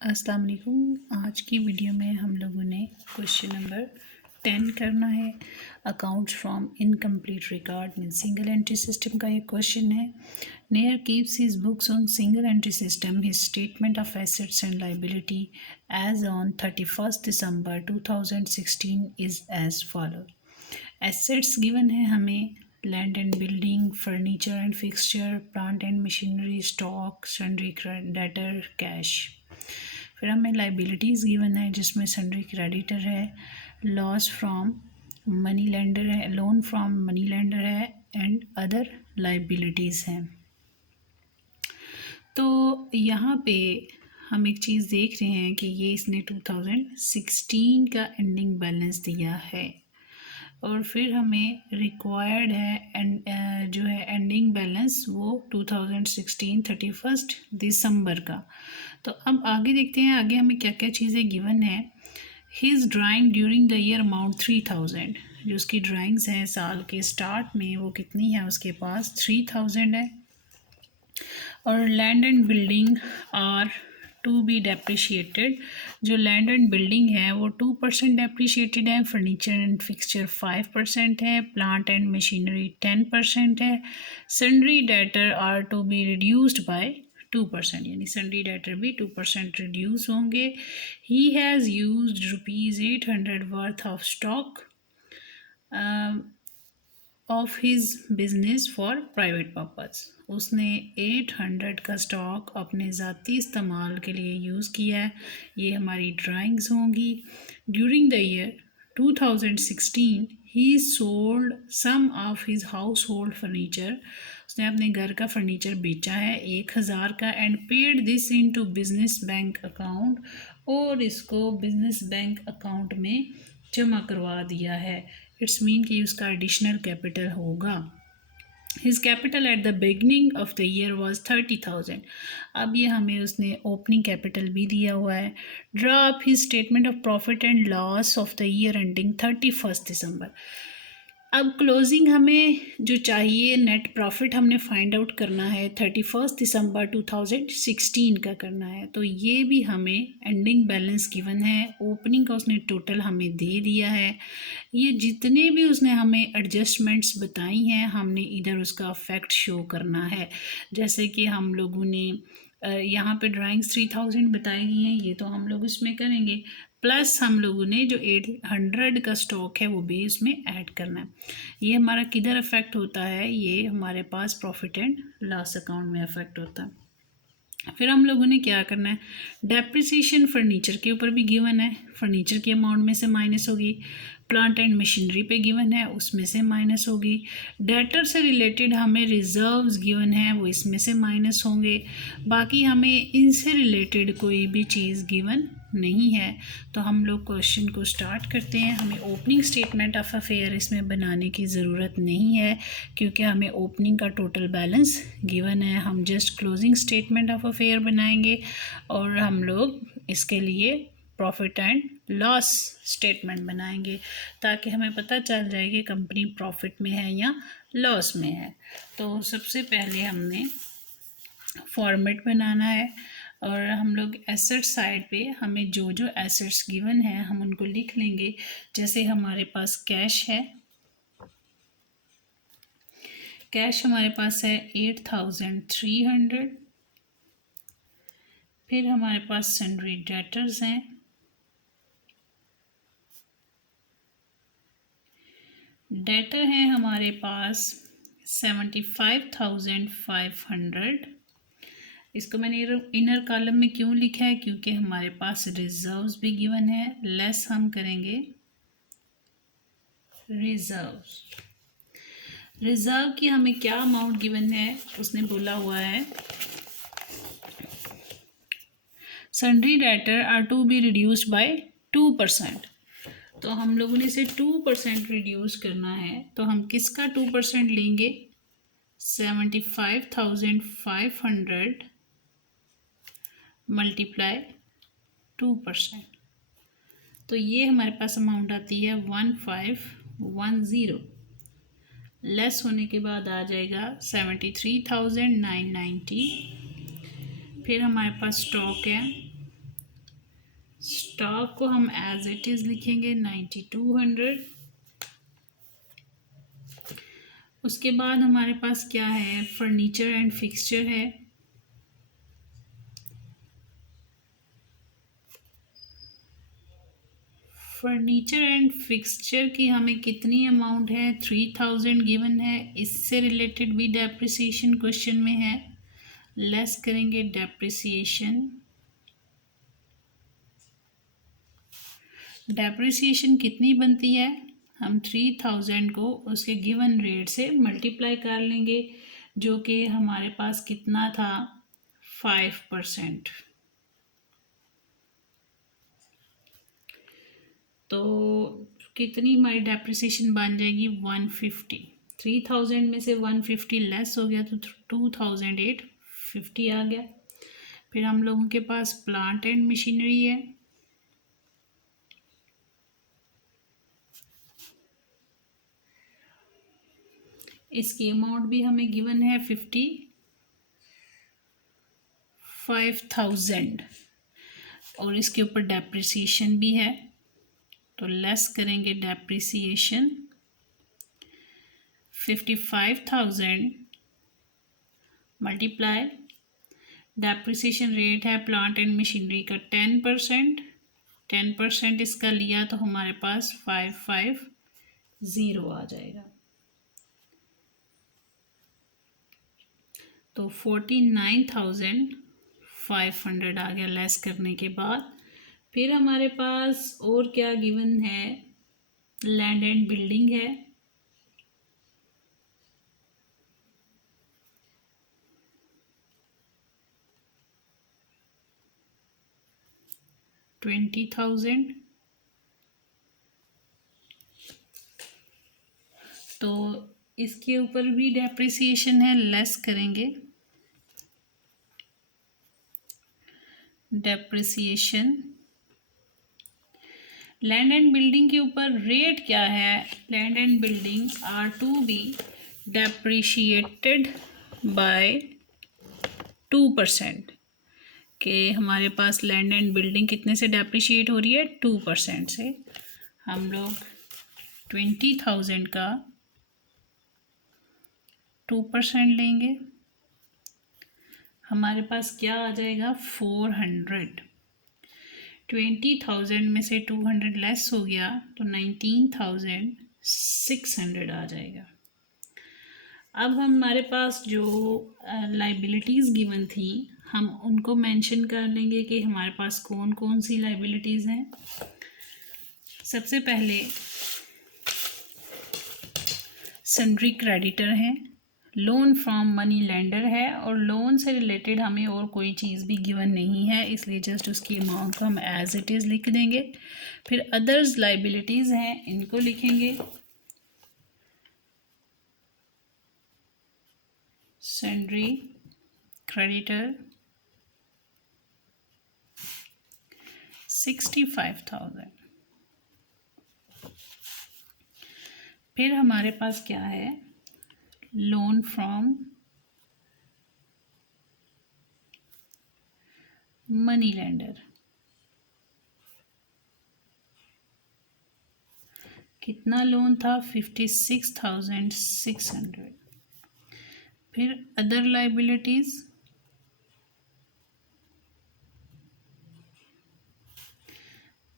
अस्सलाम वालेकुम। आज की वीडियो में हम लोगों ने क्वेश्चन नंबर 10 करना है। Accounts from incomplete record mean single entry system का ये क्वेश्चन है। Nayar keeps his books on single entry system. His statement of assets and liability as on 31 December 2016 is as follow. Assets given है हमें land and building, furniture and fixture, plant and machinery, stock, sundry debtor, cash. फिर हमें liabilities given है जिसमें sundry creditor है, loss from money lender है, loan from money lender है and other liabilities हैं। तो यहाँ पे हम एक चीज़ देख रहे हैं कि ये इसने 2016 का एंडिंग बैलेंस दिया है और फिर हमें रिक्वायर्ड है एंड जो है एंडिंग बैलेंस वो 2016 31 दिसंबर का। तो अब आगे देखते हैं आगे हमें क्या क्या चीज़ें गिवन है। His drawing during the year amount 3000। जो उसकी ड्राइंग्स हैं साल के स्टार्ट में वो कितनी है, उसके पास 3000 है। और land and building are to be depreciated. जो लैंड एंड बिल्डिंग है वो 2% डेप्रिशिएटेड है। फर्नीचर एंड फिक्सचर 5% है। प्लांट एंड मशीनरी 10% है। Sundry debtor are to be reduced by 2%, यानी सन्ड्री डेटर भी 2% रिड्यूस होंगे। He has used ₹800 worth of stock of his business for private purpose. उसने 800 का स्टॉक अपने ज़ाती इस्तेमाल के लिए यूज़ किया है। ये हमारी ड्राइंग्स होंगी। During the year 2016 he sold some of his household furniture. उसने अपने घर का फर्नीचर बेचा है 1000 का and paid this into business bank account, और इसको बिजनेस बैंक अकाउंट में जमा करवा दिया है। इट्स मीन कि उसका एडिशनल कैपिटल होगा। His capital at the beginning of the year was 30,000। अब ये हमें उसने ओपनिंग कैपिटल भी दिया हुआ है। Draw up his statement of profit and loss of the year ending 31 दिसंबर। अब क्लोजिंग हमें जो चाहिए नेट प्रॉफिट हमने फाइंड आउट करना है 31 दिसंबर 2016 का करना है। तो ये भी हमें एंडिंग बैलेंस गिवन है। ओपनिंग का उसने टोटल हमें दे दिया है। ये जितने भी उसने हमें एडजस्टमेंट्स बताई हैं हमने इधर उसका फैक्ट शो करना है। जैसे कि हम लोगों ने यहाँ पे ड्राइंग्स 3000 बताई गई हैं, ये तो हम लोग इसमें करेंगे, प्लस हम लोगों ने जो 800 का स्टॉक है वो भी इसमें ऐड करना है। ये हमारा किधर अफेक्ट होता है, ये हमारे पास प्रॉफिट एंड लॉस अकाउंट में अफेक्ट होता है। फिर हम लोगों ने क्या करना है, डेप्रिसिएशन फर्नीचर के ऊपर भी गिवन है, फर्नीचर के अमाउंट में से माइनस होगी। प्लांट एंड मशीनरी पे गिवन है, उसमें से माइनस होगी। डेटर से रिलेटेड हमें रिजर्व्स गिवन है, वो इसमें से माइनस होंगे। बाकी हमें इनसे रिलेटेड कोई भी चीज़ गिवन नहीं है। तो हम लोग क्वेश्चन को स्टार्ट करते हैं। हमें ओपनिंग स्टेटमेंट ऑफ अफेयर इसमें बनाने की ज़रूरत नहीं है क्योंकि हमें ओपनिंग का टोटल बैलेंस गिवन है। हम just closing statement of affair बनाएंगे और हम लोग इसके लिए प्रॉफिट एंड लॉस स्टेटमेंट बनाएंगे ताकि हमें पता चल जाए कि कंपनी प्रॉफिट में है या लॉस में है। तो सबसे पहले हमने फॉर्मेट बनाना है और हम लोग एसेट साइड पे हमें जो जो एसेट्स गिवन है हम उनको लिख लेंगे। जैसे हमारे पास कैश है, कैश हमारे पास है 8300। फिर हमारे पास सन्ड्री डेटर्स हैं, डेटर हैं हमारे पास 75,500। इसको मैंने इनर कॉलम में क्यों लिखा है, क्योंकि हमारे पास रिजर्व्स भी गिवन है। लेस हम करेंगे रिजर्व्स। रिजर्व की हमें क्या अमाउंट गिवन है, उसने बोला हुआ है sundry debtor are to be reduced by 2%। तो हम लोगों ने इसे 2% रिड्यूस करना है, तो हम किसका 2% लेंगे, 75,500 मल्टीप्लाई 2%। तो ये हमारे पास अमाउंट आती है 1510। लेस होने के बाद आ जाएगा 73,990। फिर हमारे पास स्टॉक है स्टॉक को हम एज इट इज़ लिखेंगे 9200। उसके बाद हमारे पास क्या है, फर्नीचर एंड फिक्सचर है। फर्नीचर एंड फिक्सचर की हमें कितनी अमाउंट है, 3000 गिवन है। इससे रिलेटेड भी डेप्रिसिएशन क्वेश्चन में है। लेस करेंगे डेप्रिसिएशन। डेप्रिसिएशन कितनी बनती है, हम 3000 को उसके गिवन रेट से मल्टीप्लाई कर लेंगे, जो कि हमारे पास कितना था, 5%। तो कितनी हमारी डेप्रिसिएशन बन जाएगी, 150। 3000 में से 150 लेस हो गया तो 2850 आ गया। फिर हम लोगों के पास प्लांट एंड मशीनरी है। इसकी अमाउंट भी हमें गिवन है 55,000 और इसके ऊपर डेप्रिसिएशन भी है, तो लेस करेंगे डेप्रिसिएशन। 55,000 मल्टीप्लाई, डेप्रिसिएशन रेट है प्लांट एंड मशीनरी का 10%। 10% इसका लिया तो हमारे पास 550 आ जाएगा। तो 49,500 आ गया लेस करने के बाद। फिर हमारे पास और क्या गिवन है, लैंड एंड बिल्डिंग है। $20,000। तो इसके ऊपर भी डेप्रिसिएशन है, लेस करेंगे डेप्रिसिएशन। लैंड एंड बिल्डिंग के ऊपर रेट क्या है, land and building are to be depreciated by 2%। कि हमारे पास लैंड एंड बिल्डिंग कितने से डेप्रिशिएट हो रही है, 2% से। हम लोग 20,000 का 2% लेंगे, हमारे पास क्या आ जाएगा, 400। 20,000 में से 200 लेस हो गया तो 19,600 आ जाएगा। अब हमारे पास जो लाइबिलिटीज़ गिवन थी, हम उनको मेंशन कर लेंगे कि हमारे पास कौन कौन सी लाइबिलिटीज़ हैं। सबसे पहले सन्ड्री क्रेडिटर हैं, लोन फ्रॉम मनी लेंडर है, और लोन से रिलेटेड हमें और कोई चीज़ भी गिवन नहीं है, इसलिए जस्ट उसकी अमाउंट को हम एज इट इज़ लिख देंगे। फिर अदर्स लाइबिलिटीज़ हैं, इनको लिखेंगे। Sundry creditor 65,000। फिर हमारे पास क्या है, लोन फ्रॉम मनी लेंडर, कितना लोन था, 56,600। फिर अदर लाइबिलिटीज़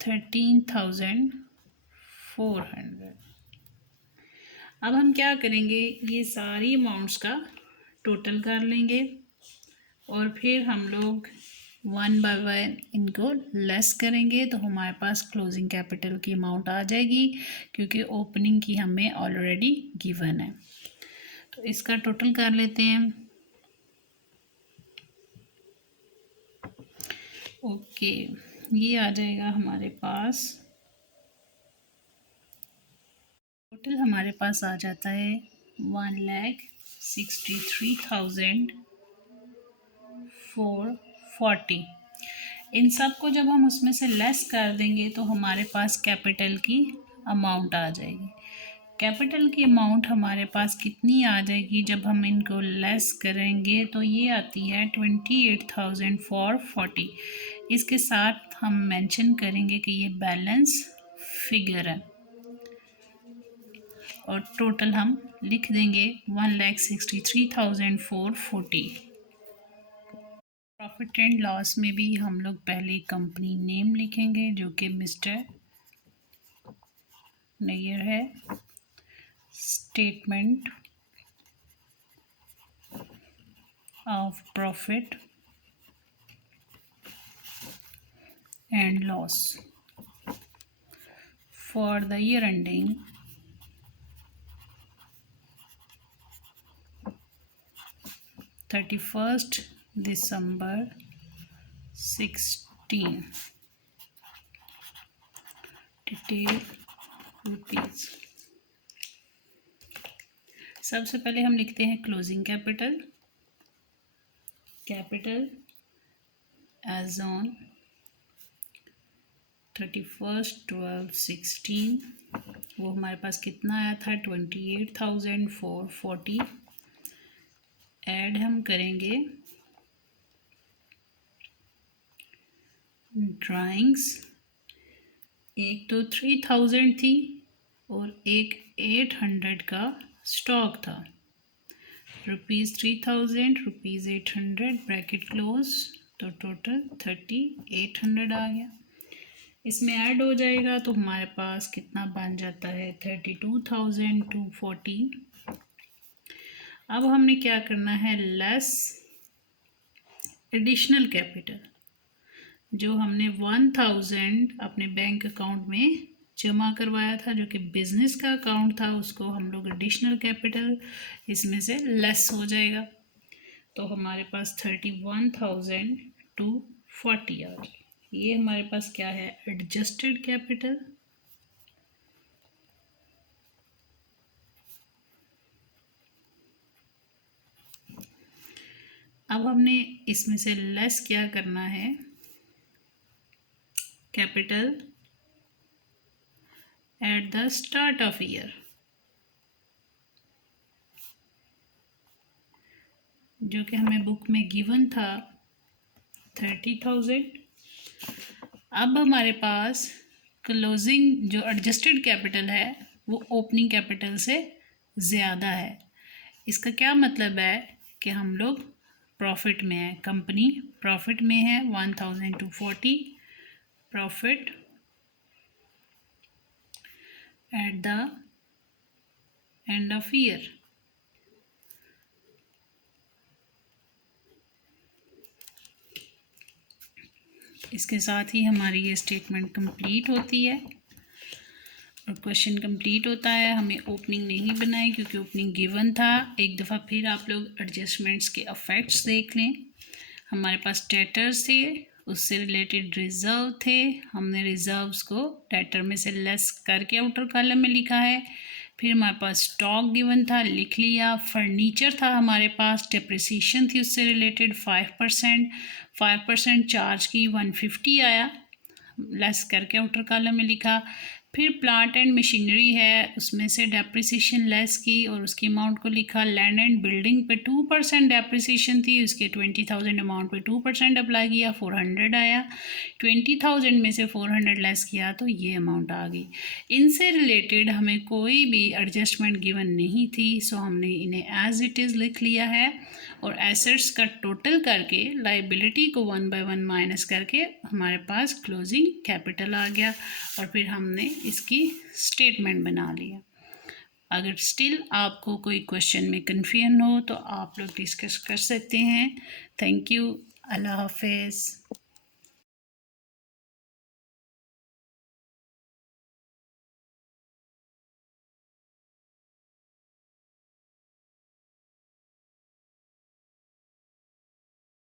13,400। अब हम क्या करेंगे, ये सारी अमाउंट्स का टोटल कर लेंगे और फिर हम लोग वन बाय वन इनको लेस करेंगे, तो हमारे पास क्लोजिंग कैपिटल की अमाउंट आ जाएगी, क्योंकि ओपनिंग की हमें ऑलरेडी गिवन है। तो इसका टोटल कर लेते हैं। ओके, ये आ जाएगा हमारे पास, टोटल हमारे पास आ जाता है 1,63,440। इन सब को जब हम उसमें से लेस कर देंगे तो हमारे पास कैपिटल की अमाउंट आ जाएगी। कैपिटल की अमाउंट हमारे पास कितनी आ जाएगी जब हम इनको लेस करेंगे, तो ये आती है 28,440। इसके साथ हम मेंशन करेंगे कि ये बैलेंस फिगर है और टोटल हम लिख देंगे 1,63,440। प्रॉफिट एंड लॉस में भी हम लोग पहले कंपनी नेम लिखेंगे जो कि मिस्टर नैयर है। Statement of profit and loss for the year ending 31st December 16। Detail rupees. सबसे पहले हम लिखते हैं closing capital. Capital as on 31/12/16 वो हमारे पास कितना आया था 28,440। ऐड हम करेंगे ड्राइंग्स, एक तो 3,000 थी और एक 800 का स्टॉक था। ₹3,000 ₹800 ब्रैकेट क्लोज, तो टोटल 3,800 आ गया। इसमें ऐड हो जाएगा तो हमारे पास कितना बन जाता है 32,240। अब हमने क्या करना है, लेस एडिशनल कैपिटल जो हमने 1,000 अपने बैंक अकाउंट में जमा करवाया था जो कि बिजनेस का अकाउंट था, उसको हम लोग एडिशनल कैपिटल इसमें से लेस हो जाएगा। तो हमारे पास 31,240 आ गई। ये हमारे पास क्या है, एडजस्टेड कैपिटल। अब हमने इसमें से लेस क्या करना है, capital at the start of year जो कि हमें बुक में गिवन था 30,000। अब हमारे पास क्लोजिंग जो एडजस्टेड कैपिटल है वो ओपनिंग कैपिटल से ज़्यादा है। इसका क्या मतलब है कि हम लोग प्रॉफिट में है, कंपनी प्रॉफिट में है 1,240। Profit at the end of year. इसके साथ ही हमारी ये स्टेटमेंट कंप्लीट होती है और क्वेश्चन कंप्लीट होता है। हमें ओपनिंग नहीं बनाई क्योंकि ओपनिंग गिवन था। एक दफ़ा फिर आप लोग एडजस्टमेंट्स के इफेक्ट्स देख लें। हमारे पास डेटर्स थे, उससे रिलेटेड रिज़र्व थे, हमने रिज़र्व्स को डेटर में से लेस करके आउटर कॉलम में लिखा है। फिर हमारे पास स्टॉक गिवन था, लिख लिया। फर्नीचर था हमारे पास, डेप्रिसिएशन थी उससे रिलेटेड 5% चार्ज की 150 आया, लेस करके आउटर कॉलम में लिखा। फिर प्लांट एंड मशीनरी है, उसमें से डेप्रिसिएशन लेस की और उसकी अमाउंट को लिखा। लैंड एंड बिल्डिंग पे 2% डेप्रिसिएशन थी, उसके 20,000 अमाउंट पे 2% अप्लाई किया, 400 आया। 20,000 में से 400 लेस किया तो ये अमाउंट आ गई। इनसे रिलेटेड हमें कोई भी एडजस्टमेंट गिवन नहीं थी, सो हमने इन्हें एज इट इज़ लिख लिया है और एसेट्स का टोटल करके लाइबिलिटी को 1 by 1 माइनस करके हमारे पास क्लोजिंग कैपिटल आ गया और फिर हमने इसकी स्टेटमेंट बना लिया। अगर स्टिल आपको कोई क्वेश्चन में कन्फ्यूजन हो तो आप लोग डिस्कस कर सकते हैं। Thank you. अल्लाह हाफिज़।